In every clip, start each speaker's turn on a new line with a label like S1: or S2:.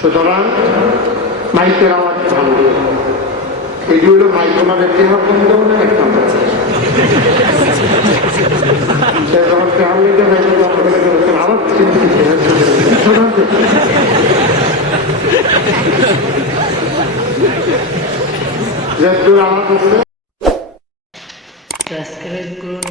S1: সুতরাং মাইকের আওয়াজ ভালো। এটি মাইক আমাদের দেহ বন্ধ একটা যখন ফ্যামিলিতে
S2: সাবস্ক্রাইব করুন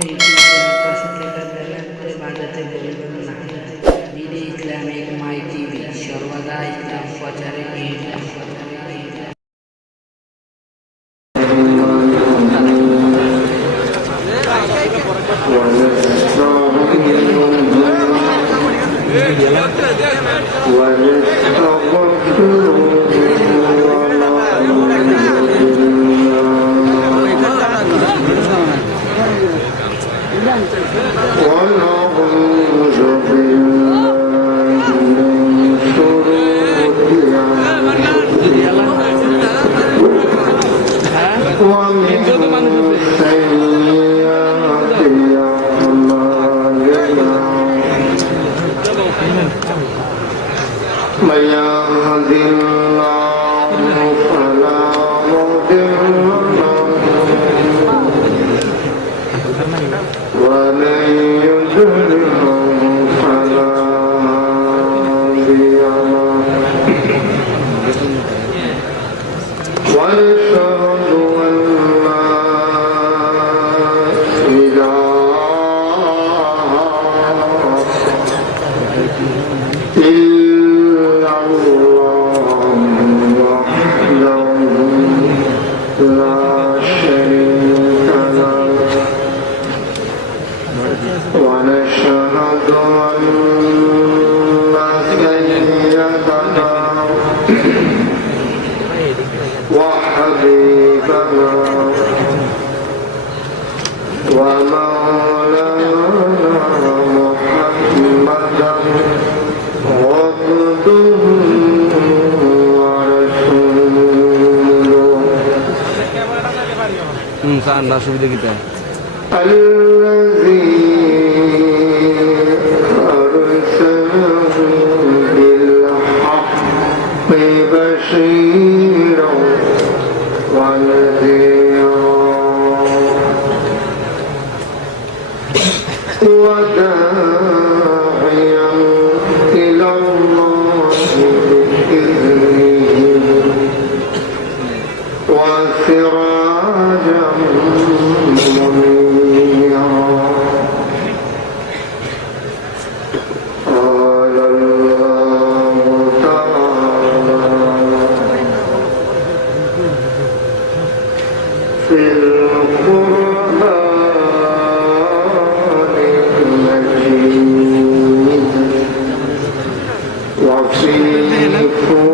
S1: Lord, see you.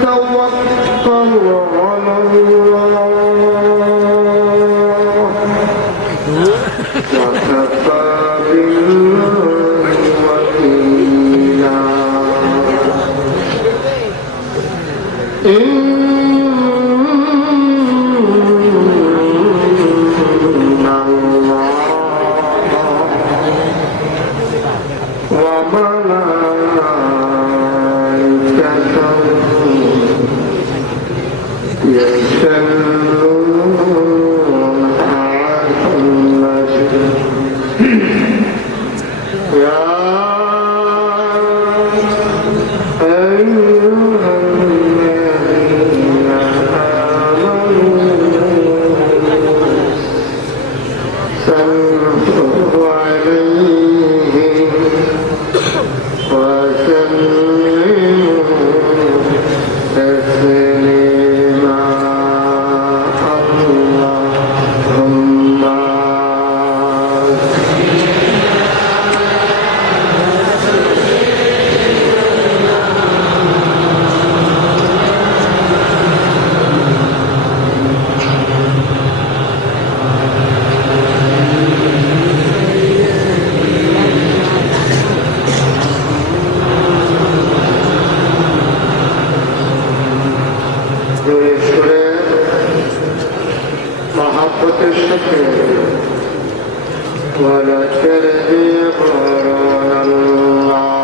S1: توكلوا على الله
S3: ولك
S1: الذي قرن الله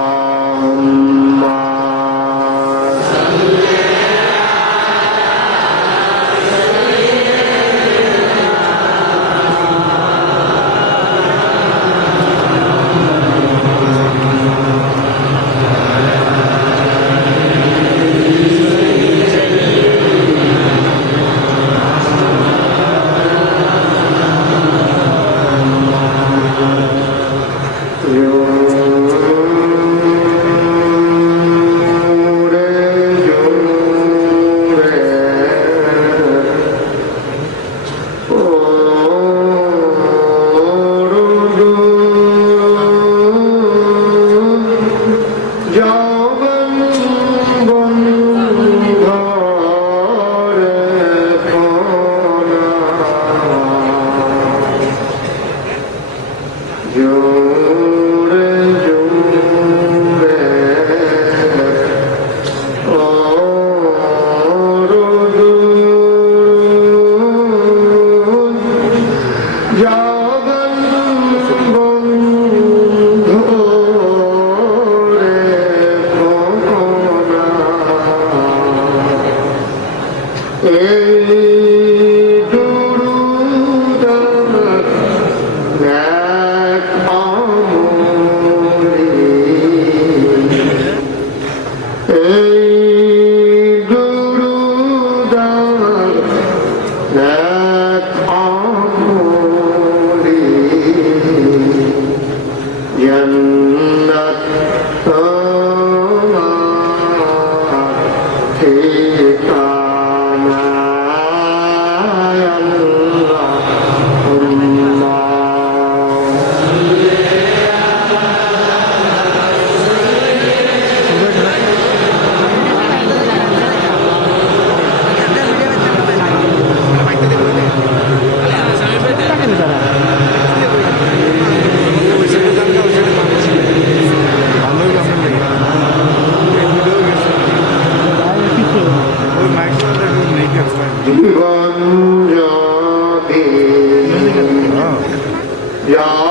S2: Wow.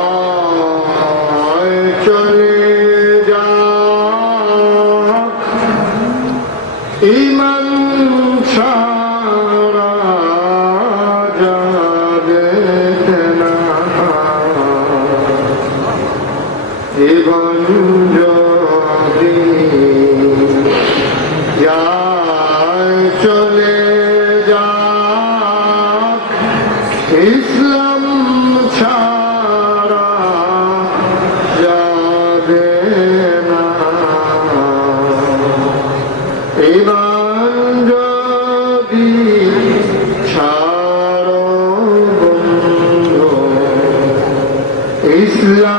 S2: Islam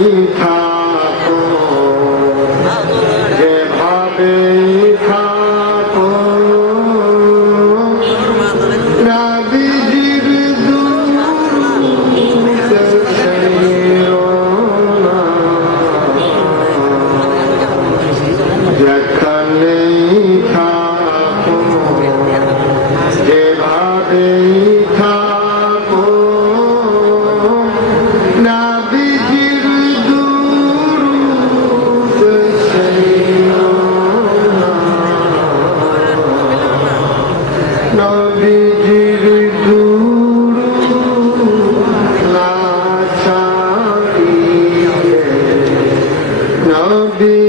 S2: Аминь. want to be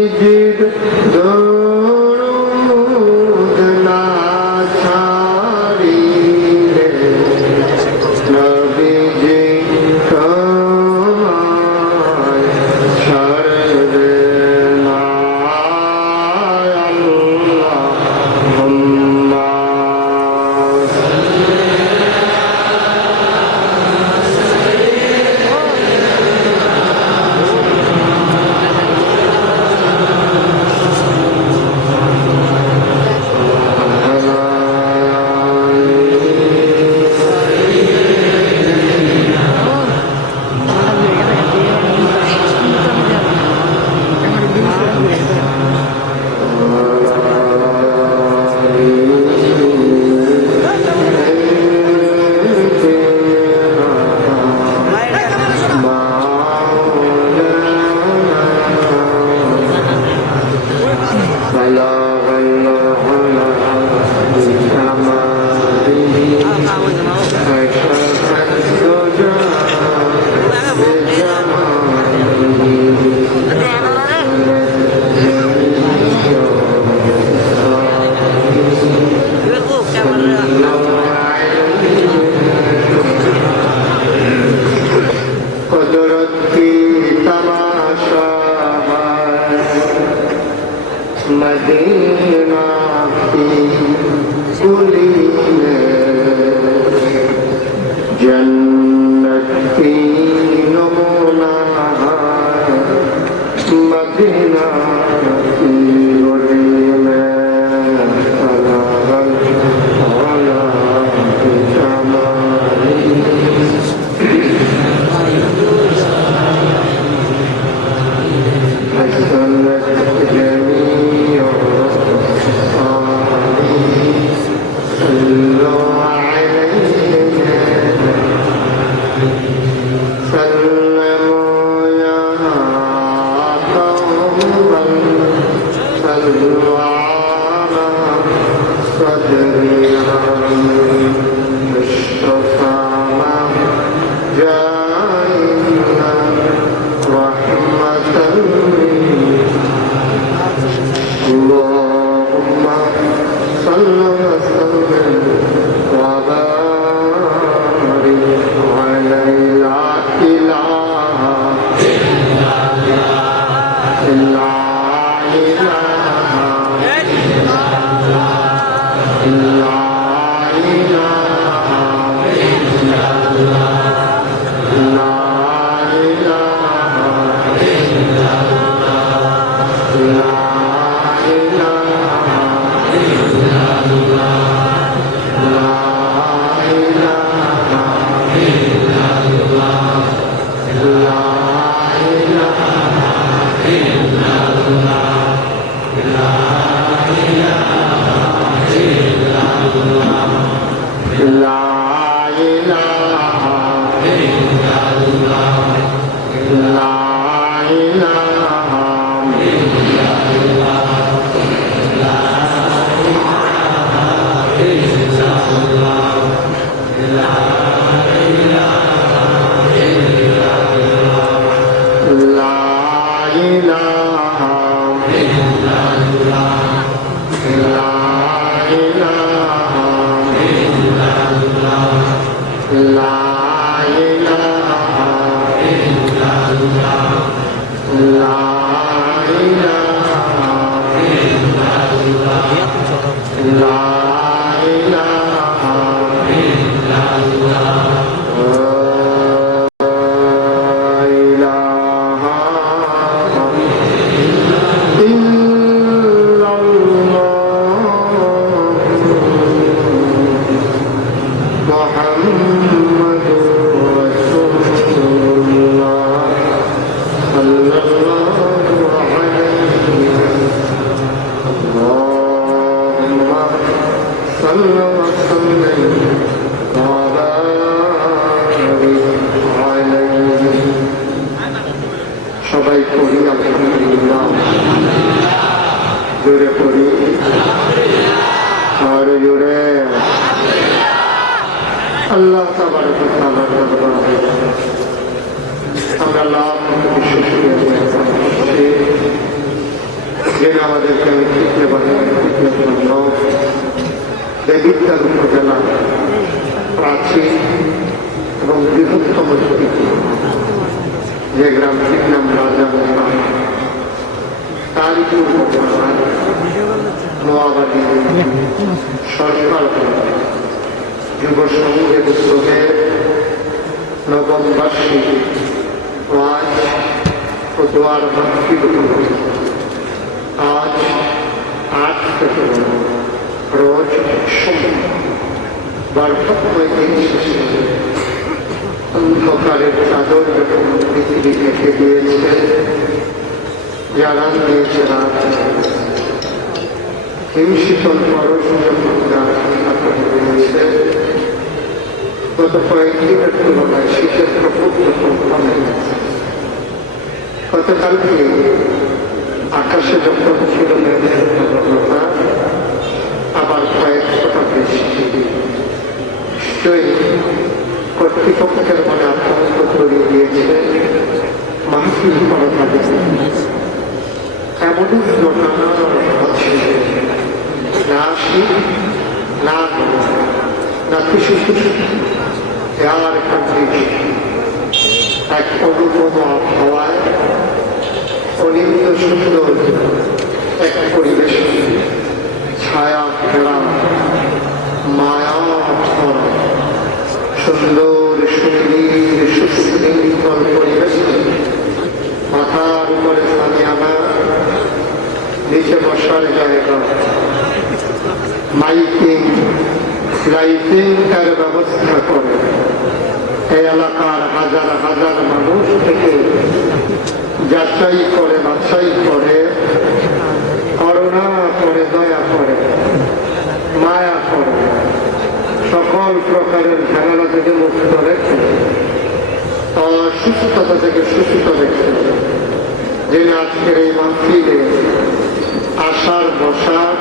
S2: Amen. আল্লাহ আমরা লাভ যেন আমাদেরকে আমি শিখতে পারি দেবিদ্যার উপজেলা প্রাচীন এবং বৃহত্তম যে গ্রামটির নাম রাজা মোহা তারই নোয়াবাদী সরকার যুব সংঘের উদ্যোগে নবম ও দোয়ার উপলক্ষে আজ আট থেকে রোজ অন্ধকারের চাদর যখন পৃথিবী ঢেকে দিয়েছে, জানান দিয়েছে রাত পরশ যখন করে দিয়েছে গত কয়েকদিনের তুলনায় শীতের প্রকোপ কমে গেছে গতকালকে আকাশে যখন ছিল মেঘের আবার কয়েক ফোটা বৃষ্টি নিশ্চয়ই কর্তৃপক্ষের মনে আতঙ্ক তৈরি দিয়েছে মাহফিল করা যাবে এমনই ঘটনা হচ্ছে না শীত না না কিছু কিছু আর কান্ট্রি এক অনুপম আবহাওয়ায় অনিন্দ সুন্দর এক পরিবেশ, ছায়া, ঘেরা, মায়া সুন্দর সুন্দর সুশৃঙ্খল পরিবেশ। মাথার উপরে সামিয়ানা নিচে বসার জায়গা। মাইকিং, লাইটিং এর ব্যবস্থা করে। এই এলাকার হাজার হাজার মানুষ থেকে যাচাই করে, বাছাই করে, করুণা করে, দয়া করে, মায়া করে, সকল প্রকারের ঝামেলা থেকে মুক্ত রেখে, অসুস্থতা থেকে সুস্থ রেখে, যিনি আজকের এই মাহফিলে আসার বসার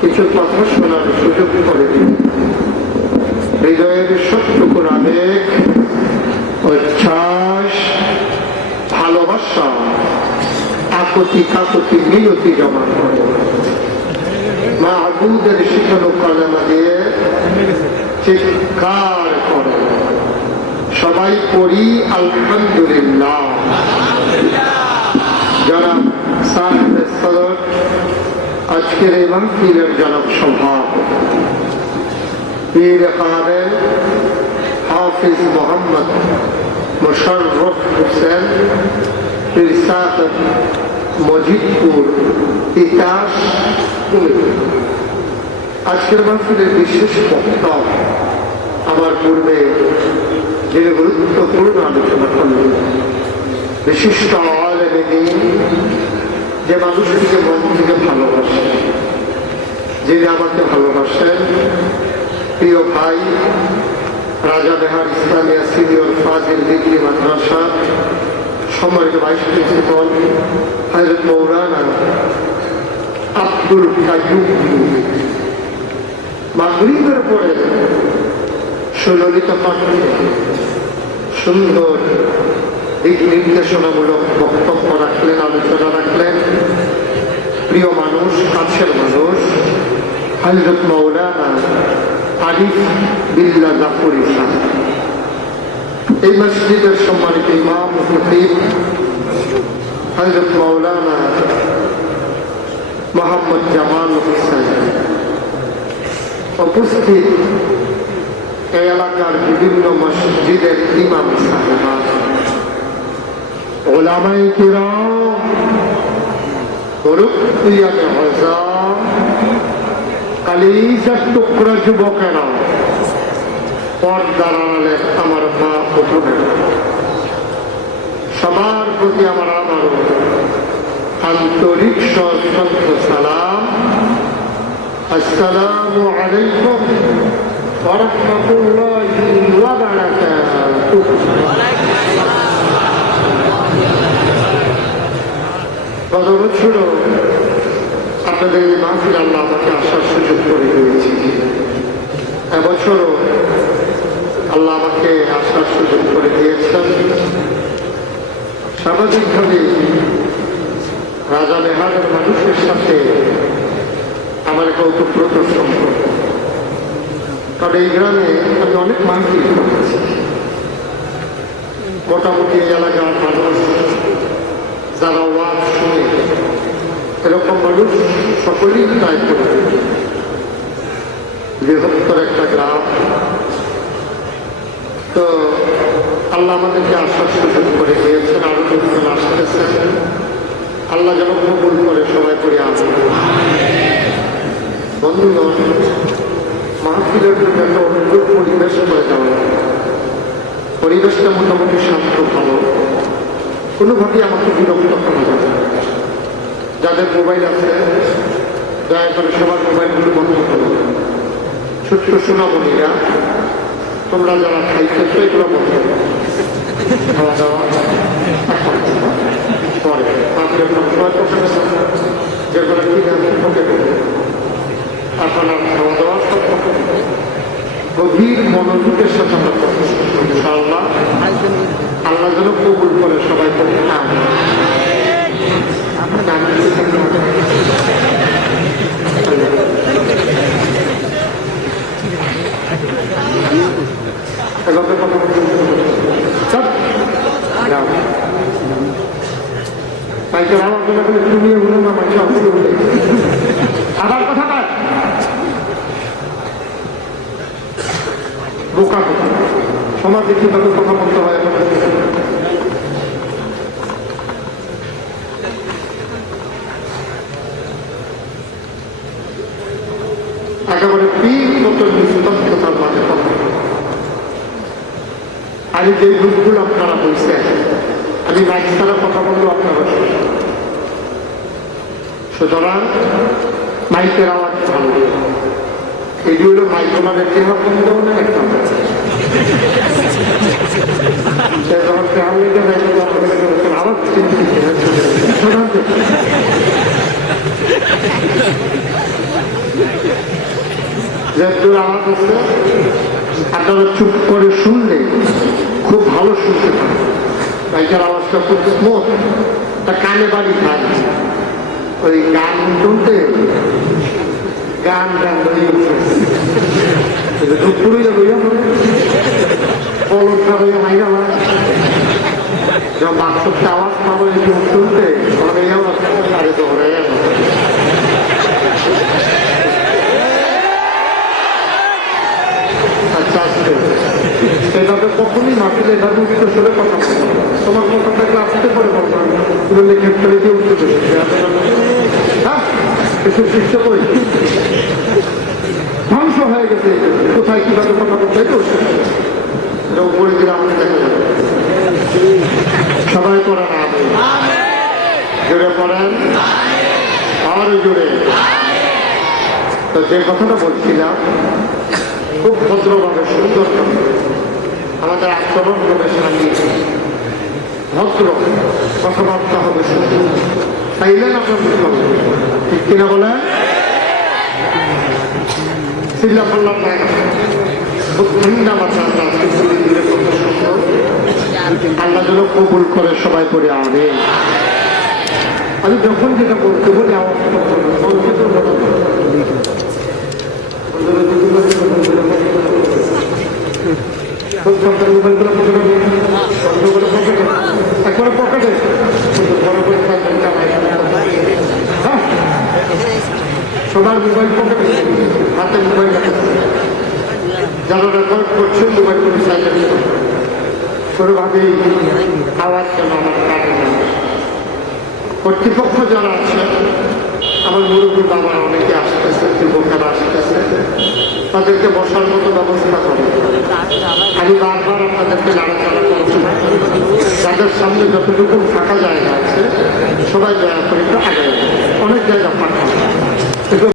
S2: কিছু কথা শোনার সুযোগ করে দিন হৃদয়ের সত্যকুর আবেগ উচ্ছ্বাস ভালোবাসা আকুতি কাকুতি মিনতি জমা মা আবুদের শিখানো কলেমা দিয়ে চিৎকার করে। সবাই পড়ি আলহামদুলিল্লাহ। যারা সাহেব আজকের এই মাহফিলের জনক সভাপতি পীর কাদের হাফিজ মোহাম্মদ মোশাররফ হোসেন সাহেব মজিদপুর তিতাস আজকের মাহফিলের বিশেষ বক্তা আমার পূর্বে যিনি গুরুত্বপূর্ণ আলোচনা করলেন, বিশিষ্ট আলেমে যে মানুষটিকে মন থেকে ভালোবাসে, যিনি আমাকে ভালোবাসেন প্রিয় ভাই, রাজা বেহার ইসলামিয়া সিনিয়র ফাজিল ডিগ্রি মাদ্রাসা, সম্মানিত ভাইস প্রিন্সিপাল, হাজরত মৌলানা আব্দুল মাগরিবের পরে সুললিত কণ্ঠে সুন্দর দিক নির্দেশনামূলক বক্তব্য রাখলেন, আলোচনা রাখলেন। প্রিয় মানুষ, কাছের মানুষ, হজরত মৌলানা আরিফ বিল্লা জাফরি সাহেব এই মসজিদের সম্মানিত ইমাম খতিব হজরত মৌলানা মোহাম্মদ জামাল হোসেন উপস্থিত এই এলাকার বিভিন্ন মসজিদের ইমাম সাহেবা ওলামাই কিরাম হজাম কালিজার টুকরা যুবকেরা। পর্দার আড়ালে আমার মা উঠোনে। সবার প্রতি আমার আবারও আন্তরিক সশ্রদ্ধ সালাম। আসসালামু আলাইকুম। আপনাদের মাহফিল আল্লাহ আমাকে আসার সুযোগ করে এবছরও আল্লাহ আমাকে আসার সুযোগ করে দিয়েছেন। স্বাভাবিকভাবে রাজা মেহারের মানুষের সাথে আমার একটা ওতপ্রোত সম্পর্ক। কারণ এই গ্রামে আমি অনেক মানসিক করেছি। মোটামুটি এই এলাকার মানুষ যারা ওয়াজ শুনে এরকম মানুষ সকলেই ট্রাই করে। বৃহত্তর একটা গ্রাম। তো আল্লাহ আমাদেরকে আসার সুযোগ করে দিয়েছেন, আরও লোকজন আসতেছেন। আল্লাহ যেন কবুল করে সবাই করে আসেন বন্ধুগণ, মাহফিলের জন্য একটা অনুকূল পরিবেশ করে দেওয়া পরিবেশটা মোটামুটি শান্ত, ভালো। কোনোভাবেই আমাকে বিরক্ত করা যাবে। যাদের মোবাইল আছে, দয়া করে সবার মোবাইলগুলো বন্ধ করো। ছোট্ট সোনামণিরা তোমরা যারা খাইতেছো এগুলো খাওয়া দাওয়া করো। খাওয়া দাওয়া গভীর মনোযোগের আল্লাহ যেন কবুল করে সবাই করে আমিন। আপনার আমিন কি থাকতে হবে? এভাবে কথা বলতে চল। যাও। মাইকের আওয়াজগুলো খালি তুমি বলো না মাইকের আওয়াজগুলো বলে। আবার কথা কয় বোকা কথা সমাজে কীভাবে কথা বলতে হয় এখন একেবারে পীর মতো নিস্তব্ধতার মাঝে কথা আমি যে গ্রুপগুলো আপনারা বলছেন আমি মাইক ছাড়া কথা বলব আপনারা। সুতরাং মাইকের আওয়াজ ভালো এটি হলো মাইক ওনাদের দেহ বন্ধ একটা আমাদের আপনারা চুপ করে শুনলে খুব ভালো শুনতে পারেন বাইকের আওয়াজটা খুব স্মুথ তা কানে বাড়ি খায়। ওই গান শুনতে গান গান দুপুরে যাব খাবে মাইরা বাক্সটা আওয়াজ পাবো শুনতে আচ্ছা এভাবে কখনই মাটিলে এভাবে উচ্চ স্বরে কথা। তোমার কথা আসতে পারে না। তুমি লেখে ফেলে দিয়ে উঠতে হ্যাঁ? এসব চেষ্টা করি ধ্বংস হয়ে গেছে। কোথায় কীভাবে কথা বলতে তো এটা উপরে দিলে আমাকে সবাই আমি জোরে পড়েন। আর জোরে। তো যে কথাটা বলছিলাম, খুব ভদ্রভাবে সুন্দর আমাদের আচরণ হবে শান্তি ভদ্র কথাবার্তা হবে সুন্দর তাইলে হবে ঠিক কিনা বলে করে সবাই করে আনে আমি যখন যেটা বলতে বলি, আমার বলব। সরকারি মোবাইলগুলো পকেটে করে পকেটে, একবারে পকেটে, কিন্তু বড় করে। হ্যাঁ? সবার মোবাইল পকেটে হাতে মোবাইল। যারা রেকর্ড করছে মোবাইল করে সাইলেন্ট কোনোভাবে আওয়াজ যেন আমার কানে কর্তৃপক্ষ যারা আছে আমার মুরব্বী বাবা অনেকে আসতেছে যুবকেরা আসতেছে। তাদেরকে বসার মতো ব্যবস্থা করে। আমি বারবার আপনাদেরকে নাড়াচাড়া করছি। যাদের সামনে যতটুকু ফাঁকা জায়গা আছে, সবাই দয়া করে একটু আগে অনেক জায়গা ফাঁকা।